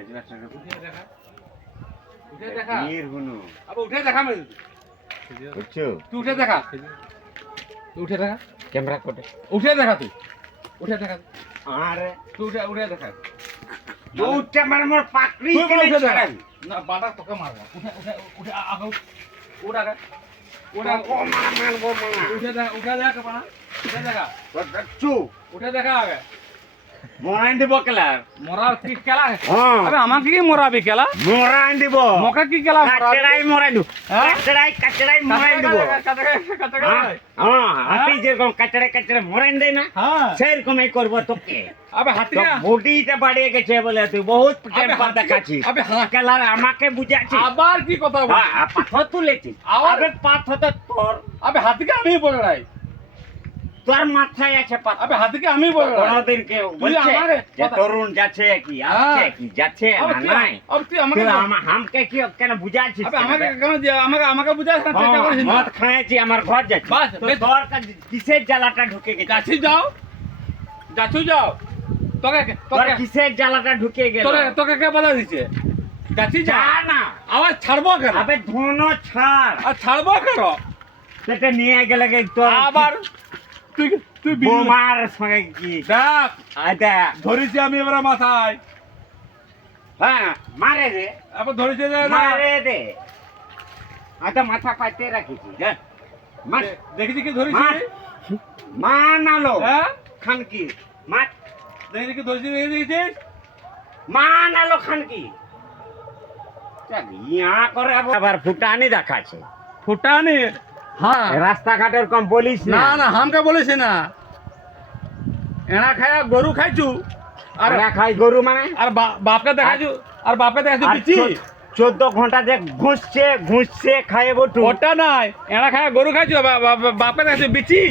উঠে দেখা উঠে দেখা নীর হুনু আবার উঠে দেখা মেরে বুঝছো তুই উঠে দেখা তুই উঠে দেখা ক্যামেরা কোটে উঠে দেখা তুই উঠে দেখা আরে তুই উঠে উঠে দেখা দুটা মানে মোর পাকড়ি তুই কেনে উঠে দেখা ছাড়াই না বাটা তোকে মারবো উঠে উঠে উঠে আগে উঠ আগে উঠে ও মারবো মানা উঠে দেখা পানা উঠে দেখা চু উঠে দেখা আগে মোরাইন দিব কেলার মরার কি খেলা হ্যাঁ আবে আমাকে কি মরাবি খেলা মোরাইন দিব মকা কি খেলা কাচড়াই মোরাইন দিব হ্যাঁ? কাচড়াই মোরাইন দিব হ্যাঁ হাতি যেরকম কাচড়াই মোরাইন দেয় না হ্যাঁ সেরকমই করবো তোকে আবে হাতি তো বডিটা বাড়িয়ে গেছে বলে তুই বহুত টেম্পার দেখাচ্ছিস আবে কেলার আমাকে বুঝাচ্ছিস আবার কি কথা বল পাথর তুলেছিস আবার- আবে পাথর তো তোর আবে হাতিকে আমি বলে নাই তোর মাথায় আছে পাথর আবে হাতিকে আমি বলে নাই কোনদিন কেউ তুই বলছে আমারে যে কথা- তরুণ যাচ্ছে কি আসছে হ্যাঁ। কি যাচ্ছে আবে না তুই- নাই আবে তুই আমাকে তুই আমাকে কি কেন বুঝাচ্ছিস আবে আমাকে কেন আমাকে বুঝাস না চেষ্টা করিস না মদ খাইছি আমার ঘর যাচ্ছে বাস, তো বেশ। তোর কাছে কিসের জ্বালাটা ঢুকে গেছে যাচ্ছি যাও যাও তোকে তোর তোকে কিসের জ্বালাটা ঢুকে গেল তোকে তোকে কে বলা দিছে যাচ্ছি যা যা না আবার ছাড়বো কেন আবে ধুনো ছাড় আর ছাড়বো কেন সেটা নিয়ে গেলে কি তোর আবার তুই তুই বোমার সঙ্গে কি দেখ আদা ধরেছি আমি এবার মাথায় হ্যাঁ মারে রে আবার ধরেছে যে না মারে দে আচ্ছা মাথা পাইতে রাখিছি যা মার দেখেছি কি ধরেছি মার। মান আলো হ্যাঁ খানকি মার দেখেছি কি ধরেছি দেখেছিস মান আলো খানকি ইয়া করে আবার ফুটানি দেখাচ্ছে ফুটানি হ্যাঁ রাস্তাঘাটের কম বলিস না না হামকে বলেছে না এনা খায়া গরু খাইছু আর আর খাই গরু মানে আর বাপকে দেখাইছু আর বাপকে দেখাইছু আর বিচি 14 ঘন্টা যে ঘুষছে খাইয়ে বটু ওটা নাই এনা খায়া গরু খাইছু বাপকে দেখাইছু বিচি